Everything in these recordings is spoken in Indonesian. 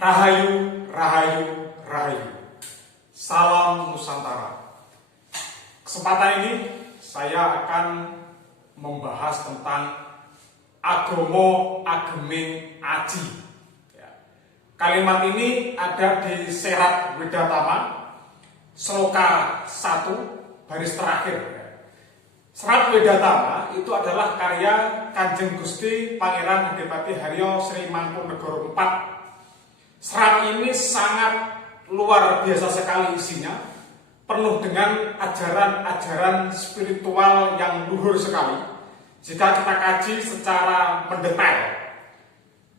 Rahayu, Rahayu, Rahayu. Salam Nusantara. Kesempatan ini saya akan membahas tentang Agomo Ageming Aji. Kalimat ini ada di Serat Wedatama, Sloka 1, baris terakhir. Serat Wedatama itu adalah karya Kanjeng Gusti Pangeran Adipati Haryo Sri Mangkunegoro IV. Serat ini sangat luar biasa sekali isinya, penuh dengan ajaran-ajaran spiritual yang luhur sekali jika kita kaji secara mendetail.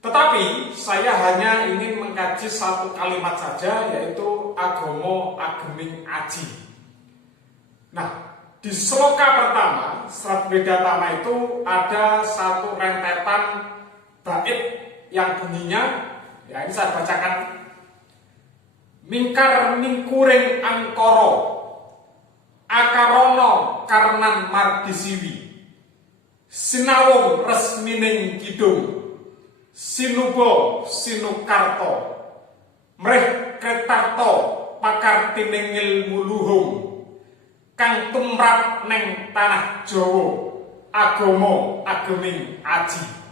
Tetapi saya hanya ingin mengkaji satu kalimat saja, yaitu Agomo Ageming Aji. Nah, di sloka pertama Serat Wedatama itu ada satu rentetan bait yang bunyinya, ya ini saya bacakan: mingkar mingkuring angkoro, akarono karnan mardisiwi, sinawung resmining kidung, sinubo sinukarto, mreh kretarto pakartining ilmu luhung, kang tumrap neng tanah Jawa, Agomo Ageming Aji.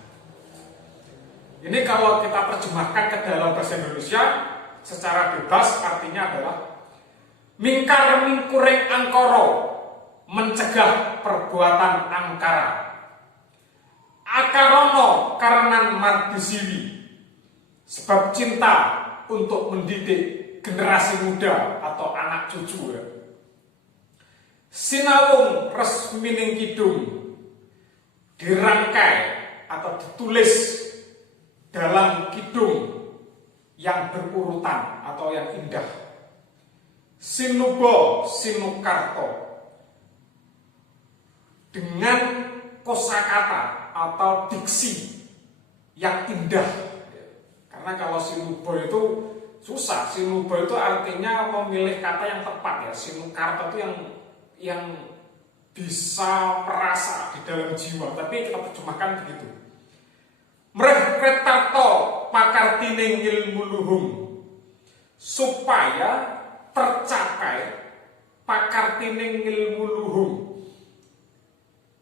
Ini kalau kita terjemahkan ke dalam bahasa Indonesia secara bebas artinya adalah mingkar mingkuring angkoro, mencegah perbuatan angkara, akarono karenan mardisiwi, sebab cinta untuk mendidik generasi muda atau anak cucu, sinawung resmining kidung, dirangkai atau ditulis dalam kidung yang berurutan atau yang indah, sinubo sinukarto, dengan kosakata atau diksi yang indah. Karena kalau sinubo itu susah, sinubo itu artinya memilih kata yang tepat, ya. Sinukarto itu yang bisa merasa di dalam jiwa, tapi kita terjemahkan begitu. Mreh kretarto pakartining ilmu luhung, supaya tercapai pakartining ilmu luhung,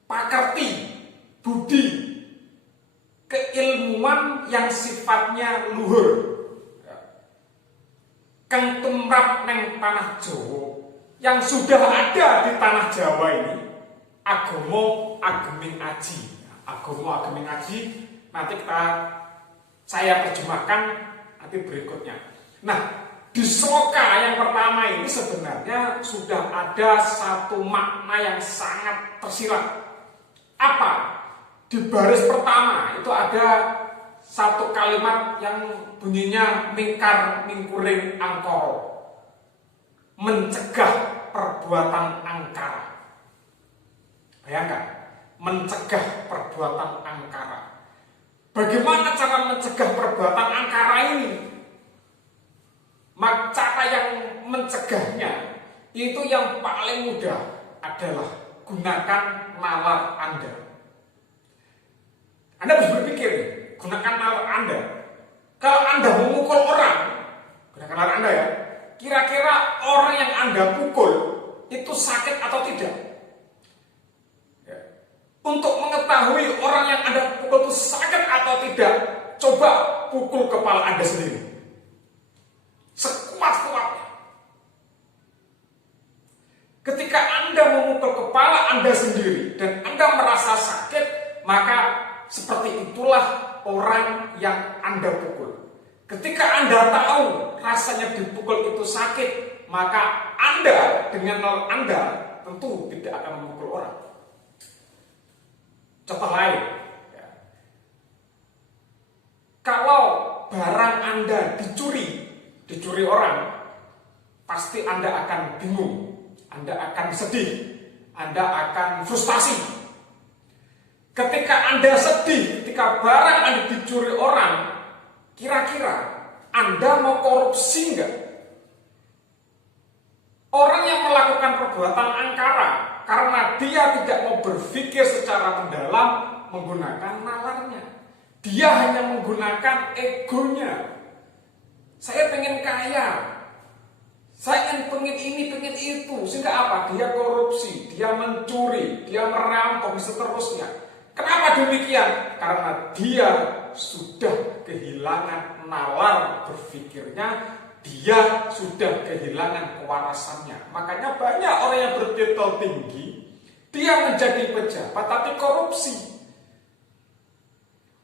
pakarti budi keilmuan yang sifatnya luhur, kang tumrap neng tanah Jawa, yang sudah ada di tanah Jawa ini, Agomo Ageming Aji. Agomo Ageming Aji nanti saya terjemahkan nanti berikutnya. Nah, di sloka yang pertama ini sebenarnya sudah ada satu makna yang sangat tersirat. Apa? Di baris pertama itu ada satu kalimat yang bunyinya mingkar mingkuring angkoro, mencegah perbuatan angkara. Bayangkan, mencegah perbuatan angkara. Bagaimana cara mencegah perbuatan angkara ini? Cara yang mencegahnya itu yang paling mudah adalah gunakan nalar Anda. Anda bisa berpikir, gunakan nalar Anda. Kalau Anda memukul orang, gunakan nalar Anda ya. Kira-kira orang yang Anda pukul itu sakit atau tidak? Ya. Untuk mengetahui orang yang Anda pukul itu sakit atau tidak, coba pukul kepala Anda sendiri. Sekuat-kuatnya. Ketika Anda memukul kepala Anda sendiri dan Anda merasa sakit, maka seperti itulah orang yang Anda pukul. Ketika Anda tahu rasanya dipukul itu sakit, maka Anda dengan nalar Anda tentu tidak akan memukul orang. Contoh lain, ya. Kalau barang Anda dicuri orang, pasti Anda akan bingung, Anda akan sedih, Anda akan frustasi. Ketika Anda sedih, ketika barang Anda dicuri orang, kira-kira Anda mau korupsi enggak? Orang yang melakukan perbuatan angkara karena dia tidak mau berpikir secara mendalam menggunakan nalarnya. Dia hanya menggunakan egonya. Saya pengen kaya, saya pengen ini, pengen itu. Sehingga apa? Dia korupsi, dia mencuri, dia merampok, seterusnya. Kenapa demikian? Karena dia sudah kehilangan nalar berpikirnya, dia sudah kehilangan kewarasannya. Makanya banyak orang yang bertitel tinggi, dia menjadi pejabat tapi korupsi.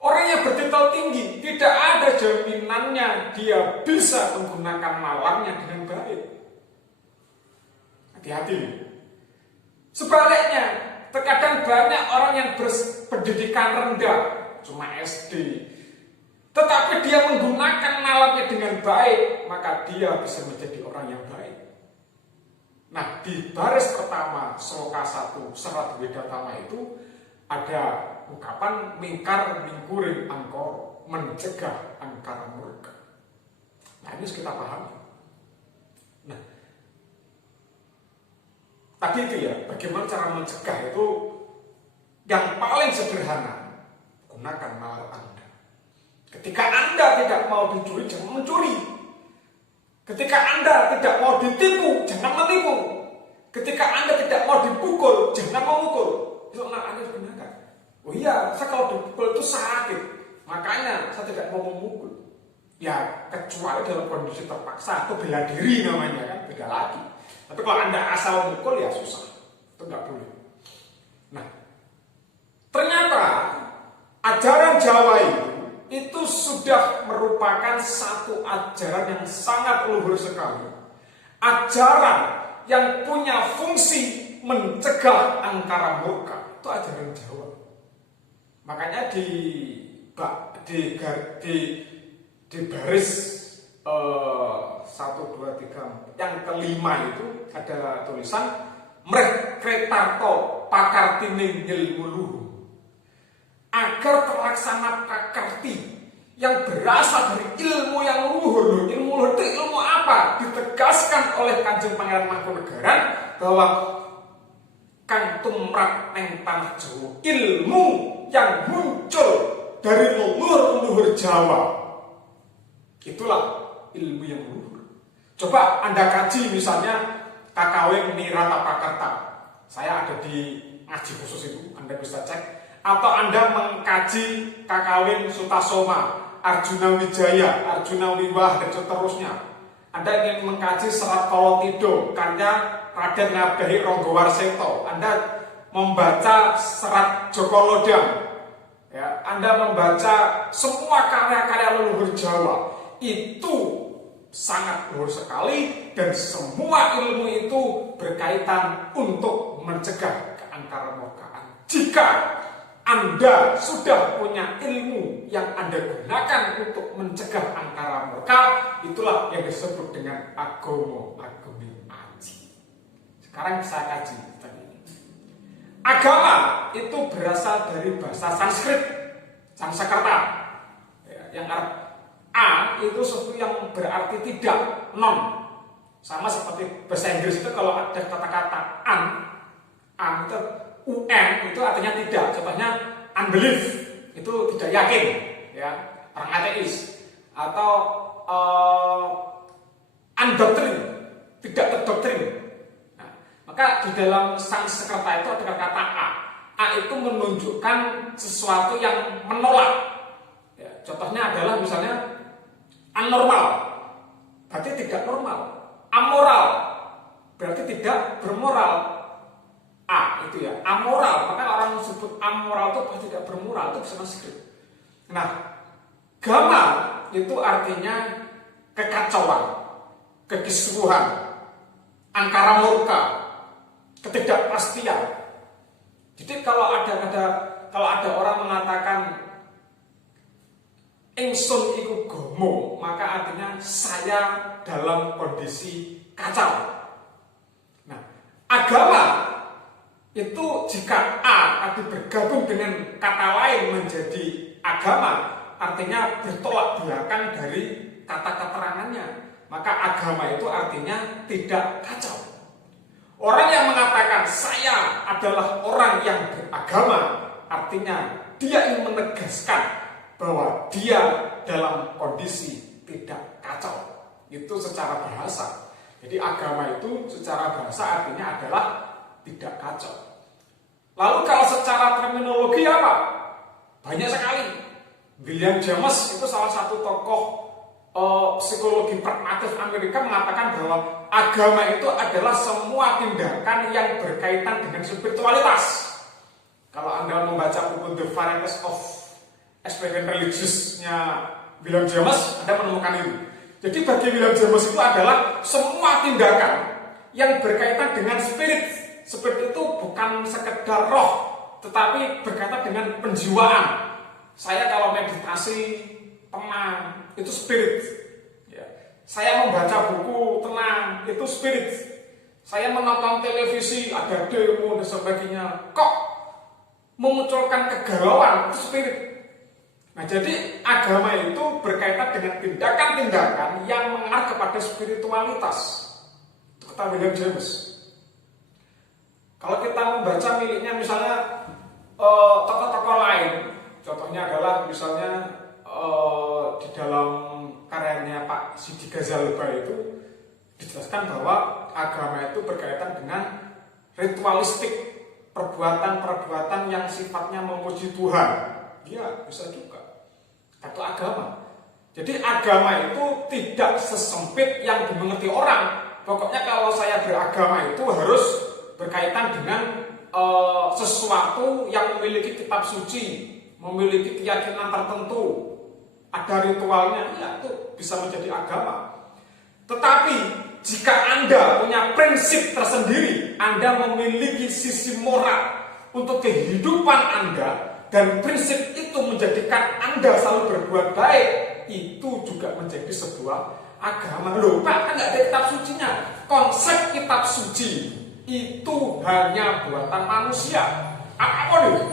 Orang yang bertitel tinggi tidak ada jaminannya dia bisa menggunakan nalarnya dengan baik. Hati-hati. Sebaliknya, terkadang banyak orang yang berpendidikan rendah, cuma SD, tetapi dia menggunakan nalarnya dengan baik, maka dia bisa menjadi orang yang baik. Nah, di baris pertama Sloka 1 Serat Wedatama itu ada ungkapan mingkar mingkuring angkor, mencegah angkara murka. Nah, ini harus kita pahami. Nah, tadi itu ya, bagaimana cara mencegah itu yang paling sederhana, gunakan nalar Anda. Ketika Anda tidak mau dicuri, jangan mencuri. Ketika Anda tidak mau ditipu, jangan menipu. Ketika Anda tidak mau dipukul, jangan memukul. Itu nalar Anda digunakan. Oh iya, saya kalau dipukul itu sakit, makanya saya tidak mau memukul. Ya, kecuali dalam kondisi terpaksa atau bela diri namanya kan, beda lagi. Tapi kalau Anda asal memukul ya susah, itu nggak boleh. Nah, ternyata ajaran Jawa itu sudah merupakan satu ajaran yang sangat luhur sekali. Ajaran yang punya fungsi mencegah angkara murka, itu ajaran Jawa. Makanya di baris 1, 2, 3 yang kelima itu ada tulisan Mreh Kretarto pakartining ilmu luhur, agar terlaksana pakarti yang berasal dari ilmu yang luhur. Ilmu luhur itu ilmu apa? Ditegaskan oleh Kanjeng Pangeran Mangkunegaran bahwa kang tumrap neng tanah Jawa, ilmu yang muncul dari leluhur-leluhur Jawa, itulah ilmu yang luhur. Coba Anda kaji misalnya Kakawin Niratapakarta. Saya ada di ngaji khusus itu, Anda bisa cek. Atau Anda mengkaji Kakawin Sutasoma, Arjuna Wijaya, Arjuna Wiwah, dan seterusnya. Anda ingin mengkaji Serat Kolotido, karya Raden Ngabehi Ronggowarseto. Anda membaca Serat Joko Lodang, ya, Anda membaca semua karya-karya leluhur Jawa, itu sangat luhur sekali, dan semua ilmu itu berkaitan untuk mencegah keangkara murkaan. Jika Anda sudah punya ilmu yang Anda gunakan untuk mencegah angkara murka, itulah yang disebut dengan agomo agami aji. Sekarang saya kaji tadi. Agama itu berasal dari bahasa Sanskrit, Sanskerta, yang A itu sesuatu yang berarti tidak, non. Sama seperti bahasa Inggris itu kalau ada kata-kata an itu un itu artinya tidak. Contohnya unbelief itu tidak yakin, ya, orang ateis. Atau undoktrin, tidak terdoktrin. Nah, maka di dalam Sanskerta itu ada kata A. A itu menunjukkan sesuatu yang menolak. Ya, contohnya adalah misalnya anormal, berarti tidak normal. Amoral, berarti tidak bermoral. A itu ya, amoral. Maka orang sebut amoral itu pasti tidak bermoral, itu bisa Sanskrit. Nah, gama itu artinya kekacauan, kekisruhan, angkara murka, ketidakpastian. Jadi kalau ada orang mengatakan ingsun iku gomo, maka artinya saya dalam kondisi kacau. Nah, agama itu jika A tadi bergabung dengan kata lain menjadi agama, artinya bertolak belakang dari kata keterangannya, maka agama itu artinya tidak kacau. Orang yang mengatakan saya adalah orang yang beragama, artinya dia ingin menegaskan bahwa dia dalam kondisi tidak kacau. Itu secara bahasa. Jadi agama itu secara bahasa artinya adalah tidak kacau. Lalu kalau secara terminologi apa? Banyak sekali. William James itu salah satu tokoh psikologi pragmatis Amerika mengatakan bahwa agama itu adalah semua tindakan yang berkaitan dengan spiritualitas. Kalau Anda membaca buku The Varieties of Experience Religious-nya William James, Anda menemukan itu. Jadi bagi William James itu adalah semua tindakan yang berkaitan dengan spirit. Spirit itu bukan sekedar roh, tetapi berkaitan dengan penjiwaan. Saya kalau meditasi tenang, itu spirit. Ya. Saya membaca buku tenang, itu spirit. Saya menonton televisi, ada demo dan sebagainya, kok memunculkan kegalauan, itu spirit. Nah, jadi agama itu berkaitan dengan tindakan-tindakan yang mengarah kepada spiritualitas. Itu kata William James. Kalau kita membaca miliknya misalnya tokoh-tokoh lain, contohnya adalah misalnya di dalam karyanya Pak Sidi Ghazalba itu dijelaskan bahwa agama itu berkaitan dengan ritualistik, perbuatan-perbuatan yang sifatnya memuji Tuhan. Ya, bisa juga. Itu agama. Jadi agama itu tidak sesempit yang dimengerti orang. Pokoknya kalau saya beragama itu harus berkaitan dengan sesuatu yang memiliki kitab suci, memiliki keyakinan tertentu, ada ritualnya, ya itu bisa menjadi agama. Tetapi jika Anda punya prinsip tersendiri, Anda memiliki sisi moral untuk kehidupan Anda, dan prinsip itu menjadikan Anda selalu berbuat baik, itu juga menjadi sebuah agama. Loh Pak, kan nggak ada kitab sucinya. Konsep kitab suci itu hanya buatan manusia. Apa nih?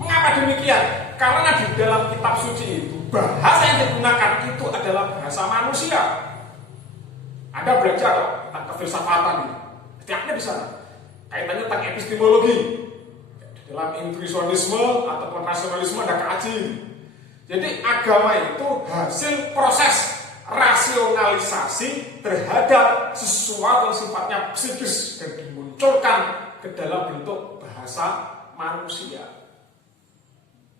Mengapa demikian? Karena di dalam kitab suci itu bahasa yang digunakan itu adalah bahasa manusia. Anda belajar tentang kefilsafatan ini, setiapnya di sana. Kaitannya tentang epistemologi. Dalam intuisionisme ataupun rasionalisme ada kaji. Jadi agama itu hasil proses rasionalisasi terhadap sesuatu yang sifatnya psikis dan dimunculkan ke dalam bentuk bahasa manusia.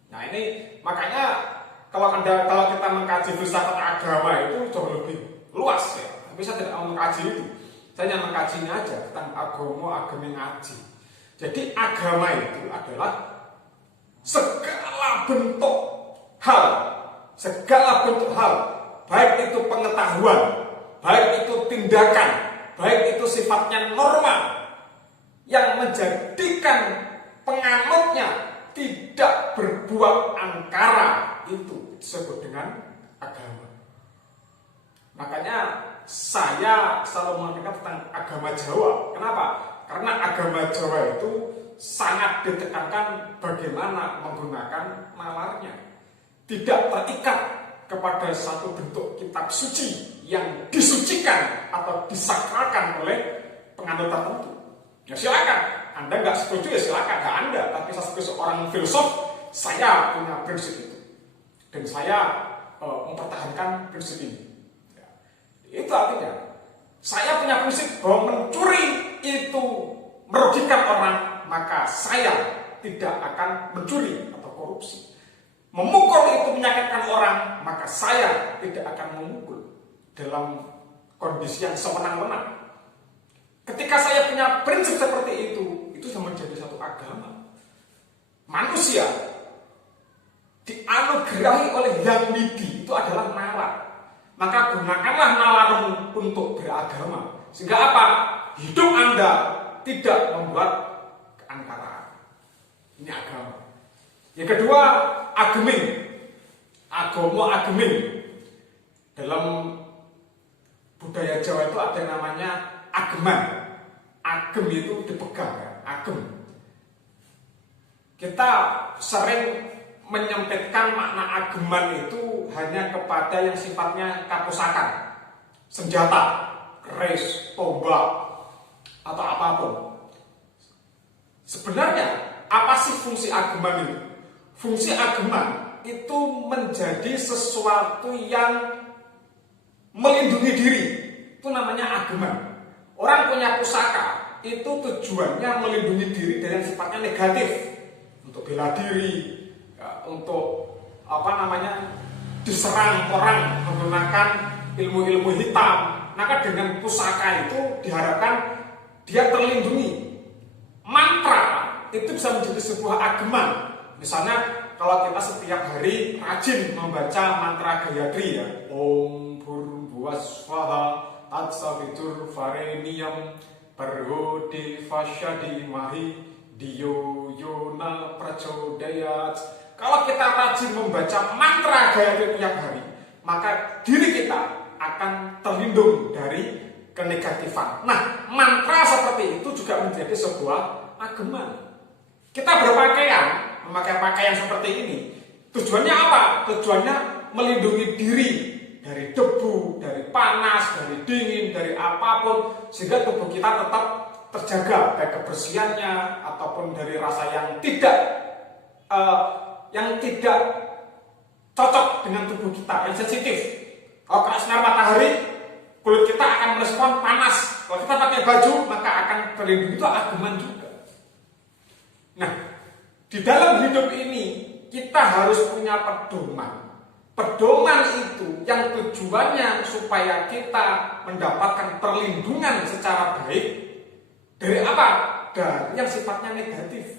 Nah ini makanya kalau kita mengkaji filsafat agama itu jauh lebih luas ya. Tapi saya tidak mau mengkaji itu. Saya hanya mengkajinya aja tentang agama ngaji. Jadi agama itu adalah segala bentuk hal, baik itu pengetahuan, baik itu tindakan, baik itu sifatnya norma yang menjadikan penganutnya tidak berbuat angkara, itu disebut dengan agama. Makanya saya selalu mengatakan tentang agama Jawa. Kenapa? Karena agama Jawa itu sangat ditekankan bagaimana menggunakan nalarnya. Tidak terikat kepada satu bentuk kitab suci yang disucikan atau disakralkan oleh penganut tertentu. Ya silakan, Anda nggak setuju ya silakan, nggak Anda. Tapi saya sebagai seorang filsuf, saya punya prinsip itu. Dan saya mempertahankan prinsip ini. Ya. Itu artinya, saya punya prinsip bahwa mencuri itu merugikan orang, maka saya tidak akan mencuri atau korupsi. Memukul itu menyakitkan orang, maka saya tidak akan memukul dalam kondisi yang sewenang-wenang. Ketika saya punya prinsip seperti itu sudah menjadi satu agama. Manusia dianugerahi oleh Yang Midi itu adalah nalar. Maka gunakanlah nalarmu untuk beragama. Sehingga apa? Hidup Anda tidak membuat keangkaraan. Ini agama. Yang kedua, agemin. Agemin. Dalam budaya Jawa itu ada yang namanya ageman. Agem itu dipegang ya, agem. Kita sering menyempitkan makna ageman itu hanya kepada yang sifatnya kapusakan, senjata, keris, tombak, atau apapun. Sebenarnya apa sih fungsi ageman itu? Fungsi ageman itu menjadi sesuatu yang melindungi diri. Itu namanya ageman. Orang punya pusaka itu tujuannya melindungi diri dari yang sifatnya negatif, untuk bela diri, ya, untuk diserang orang menggunakan ilmu-ilmu hitam. Maka dengan pusaka itu diharapkan dia terlindungi. Mantra itu bisa menjadi sebuah ageman. Misalnya kalau kita setiap hari rajin membaca mantra Gayatri, ya, Om Bhurvasvaha Tatsavitur Vareniyam Barhode Vasyadi Mahi Diyo Yona Prachodayat. Kalau kita rajin membaca mantra Gayatri tiap hari, maka diri kita akan terlindung dari kenegatifan. Nah, mantra seperti itu juga menjadi sebuah ageman. Kita berpakaian, memakai pakaian seperti ini, tujuannya apa? Tujuannya melindungi diri dari debu, dari panas, dari dingin, dari apapun, sehingga tubuh kita tetap terjaga, baik kebersihannya ataupun dari rasa yang tidak cocok dengan tubuh kita, yang sensitif. Kalau kena sinar matahari, kulit kita akan merespon panas. Kalau kita pakai baju, maka akan terlindungi. Itu ageman juga. Nah, di dalam hidup ini kita harus punya pedoman. Pedoman itu yang tujuannya supaya kita mendapatkan perlindungan secara baik dari apa? Dari yang sifatnya negatif.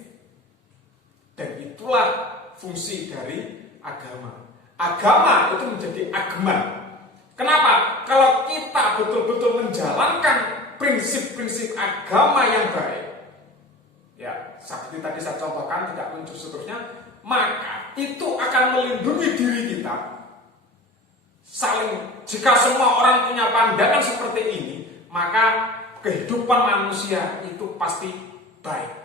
Dan itulah fungsi dari agama. Agama itu menjadi ageman. Kenapa? Kalau kita betul-betul menjalankan prinsip-prinsip agama yang baik, ya seperti tadi saya contohkan, tidak muncul seterusnya, maka itu akan melindungi diri kita. Jika semua orang punya pandangan seperti ini, maka kehidupan manusia itu pasti baik.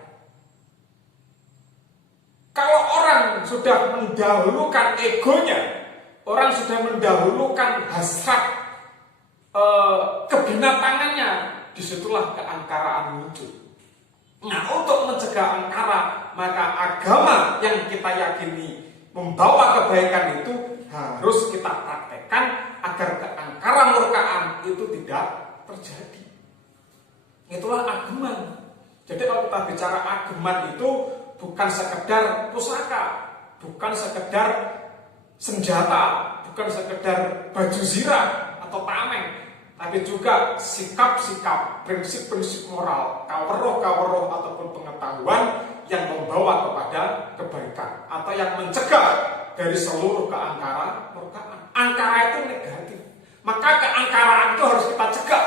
Kalau orang sudah mendahulukan egonya, orang sudah mendahulukan hasrat kebinatangannya, disitulah keangkaraan muncul. Nah, untuk mencegah angkara, maka agama yang kita yakini membawa kebaikan itu harus kita praktekkan agar keangkaran murkaan itu tidak terjadi. Itulah ageman. Jadi kalau kita bicara ageman itu bukan sekedar pusaka, bukan sekedar senjata, bukan sekedar baju zirah atau tameng, tapi juga sikap-sikap, prinsip-prinsip moral, kaweruh-kaweruh ataupun pengetahuan yang membawa kepada kebaikan atau yang mencegah dari seluruh keangkara murkaan. Angkara itu negatif, maka keangkaraan itu harus kita cegah.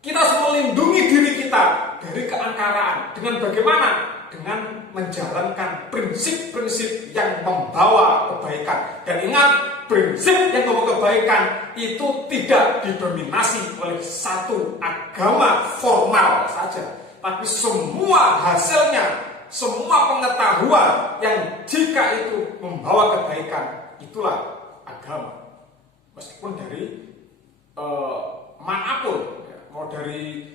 Kita harus melindungi diri kita dari keangkaraan dengan bagaimana? Dengan menjalankan prinsip-prinsip yang membawa kebaikan. Dan ingat, prinsip yang membawa kebaikan itu tidak didominasi oleh satu agama formal saja, tapi semua hasilnya, semua pengetahuan yang jika itu membawa kebaikan, itulah agama. Meskipun dari manapun, ya, mau dari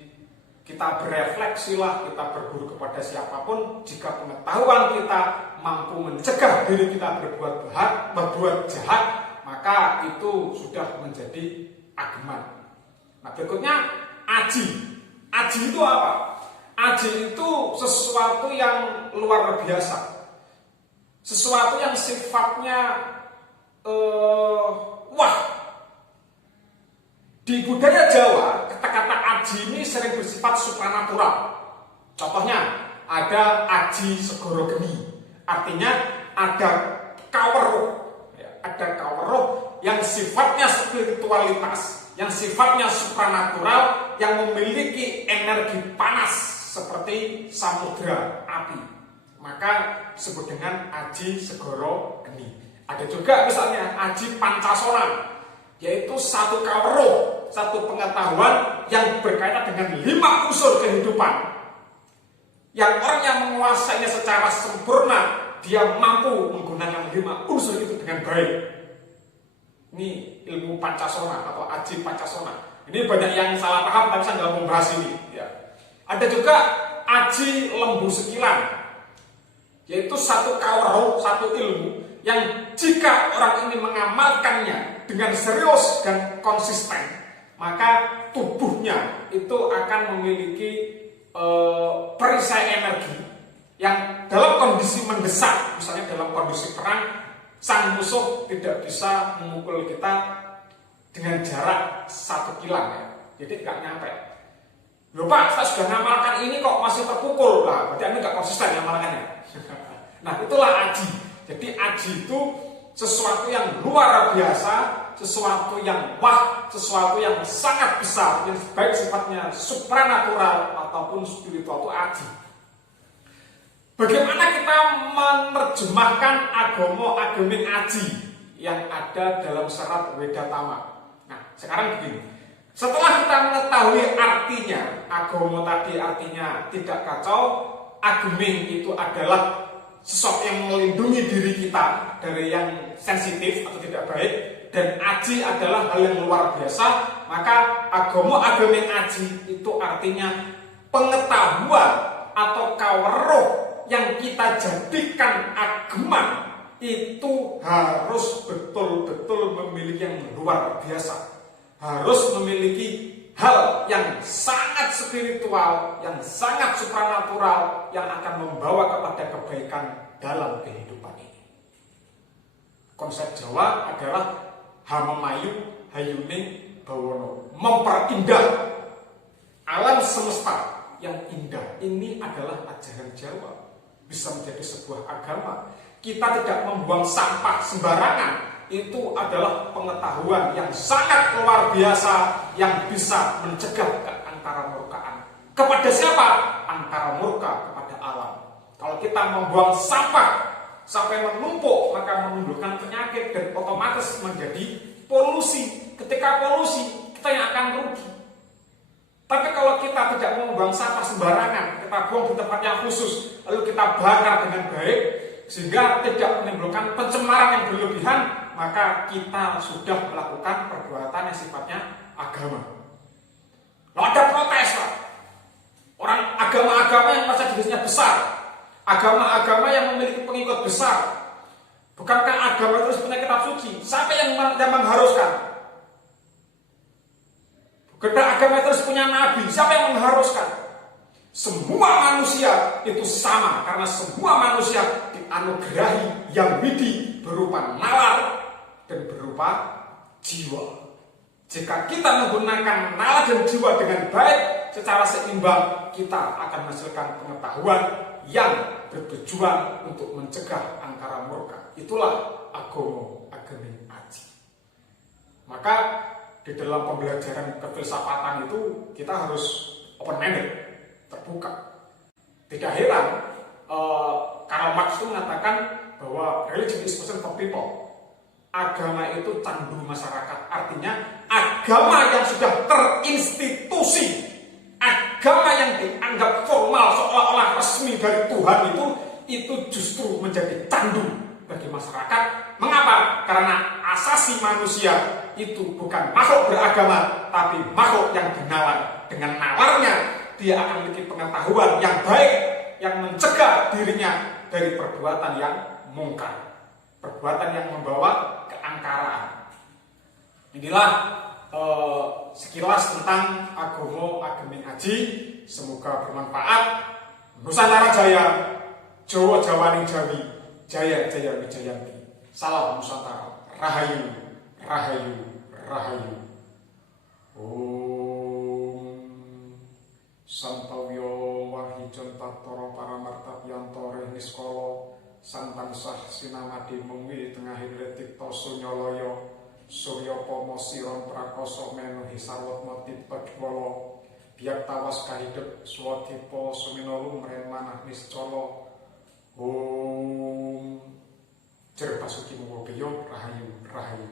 kita berefleksilah, kita berguru kepada siapapun, jika pengetahuan kita mampu mencegah diri kita berbuat jahat, maka itu sudah menjadi ageman. Nah, berikutnya aji. Aji itu apa? Aji itu sesuatu yang luar biasa, sesuatu yang sifatnya wah. Di budaya Jawa, kata-kata aji ini sering bersifat supranatural. Contohnya, ada aji segoro geni. Artinya ada kaweruh, ya, ada kaweruh yang sifatnya spiritualitas, yang sifatnya supranatural, yang memiliki energi panas seperti samudra api. Maka disebut dengan aji segoro geni. Ada juga misalnya aji pancasona, yaitu satu kaweruh, satu pengetahuan yang berkaitan dengan 5 unsur kehidupan. Yang orang yang menguasainya secara sempurna, dia mampu menggunakan 5 unsur itu dengan baik. Ini ilmu pancasona atau aji pancasona. Ini banyak yang salah paham, tapi saya nggak mau membahas ini. Ya. Ada juga aji lembu sekilan, yaitu satu kaweruh, satu ilmu yang jika orang ini mengamalkannya dengan serius dan konsisten, maka tubuhnya itu akan memiliki perisai energi yang dalam kondisi mendesak, misalnya dalam kondisi perang, sang musuh tidak bisa memukul kita dengan jarak 1 kilometer ya. Jadi nggak nyampe. Loh Pak, saya sudah ngamalkan ini kok masih terpukul. Nah, berarti Anda nggak konsisten ngamalkannya. Nah, itulah aji. Jadi aji itu sesuatu yang luar biasa, sesuatu yang wah, sesuatu yang sangat besar, yang baik sifatnya supranatural ataupun spiritual, itu aji. Bagaimana kita menerjemahkan agama-agama aji yang ada dalam serat Wedatama? Nah, sekarang begini. Setelah kita mengetahui artinya, agama tadi artinya tidak kacau, ageming itu adalah sesuatu yang melindungi diri kita dari yang sensitif atau tidak baik, dan aji adalah hal yang luar biasa, maka agama-agama aji itu artinya pengetahuan atau kaweruh yang kita jadikan agama itu harus betul-betul memiliki yang luar biasa, harus memiliki hal yang sangat spiritual, yang sangat supranatural, yang akan membawa kepada kebaikan dalam kehidupan ini. Konsep Jawa adalah Hamemayu Hayuning Bawono, memperindah alam semesta yang indah. Ini adalah ajaran Jawa, bisa menjadi sebuah agama. Kita tidak membuang sampah sembarangan. Itu adalah pengetahuan yang sangat luar biasa yang bisa mencegah keangkara murkaan. Kepada siapa? Angkara murka kepada alam. Kalau kita membuang sampah sampai menumpuk, maka menimbulkan penyakit dan otomatis menjadi polusi. Ketika polusi, kita yang akan rugi. Tapi kalau kita tidak membuang sampah sembarangan, kita buang di tempat yang khusus, lalu kita bakar dengan baik, sehingga tidak menimbulkan pencemaran yang berlebihan, maka kita sudah melakukan perbuatan yang sifatnya agama. Lalu ada protes, Pak. Orang agama-agama yang masa dirinya besar, agama-agama yang memiliki pengikut besar, bukankah agama itu punya kitab suci? Siapa yang mengharuskan? Bukankah agama itu harus punya nabi? Siapa yang mengharuskan? Semua manusia itu sama, karena semua manusia dianugerahi yang widi berupa nalar dan berupa jiwa. Jika kita menggunakan nalar dan jiwa dengan baik, secara seimbang, kita akan menghasilkan pengetahuan yang bertujuan untuk mencegah angkara murka. Itulah agama aji. Maka di dalam pembelajaran kefilsafatan itu kita harus open-minded, terbuka. Tidak heran Karl Marx itu mengatakan bahwa religion is passion for people. Agama itu candu masyarakat. Artinya agama yang sudah terinstitusi, agama yang dianggap formal seolah-olah resmi dari Tuhan itu justru menjadi candu bagi masyarakat. Mengapa? Karena asasi manusia itu bukan makhluk beragama, tapi makhluk yang dinalar. Dengan nalarnya dia akan memiliki pengetahuan yang baik, yang mencegah dirinya dari perbuatan yang mungkar, perbuatan yang membawa keangkaraan. Inilah sekilas tentang agama aji. Semoga bermanfaat. Nusantara Jaya, Jawa Jawaning Jawi, Jaya Jaya Wijayanti. Salam Nusantara. Rahayu, Rahayu, Rahayu. Santawyo Wahijon Tatoro Paramartapyanto Reniskolo Santansah Sinamadi Mungwi Tengahin Retikto Sunyoloyo Suryo Pomo Siron Prakoso Menuhi Sarwatmo Tipedwolo Biak Tawas Kahidep Swatipo Suminolu Mrenmanah Niscolo Om Jer Basuki Muwogeyo Rahayu Rahayu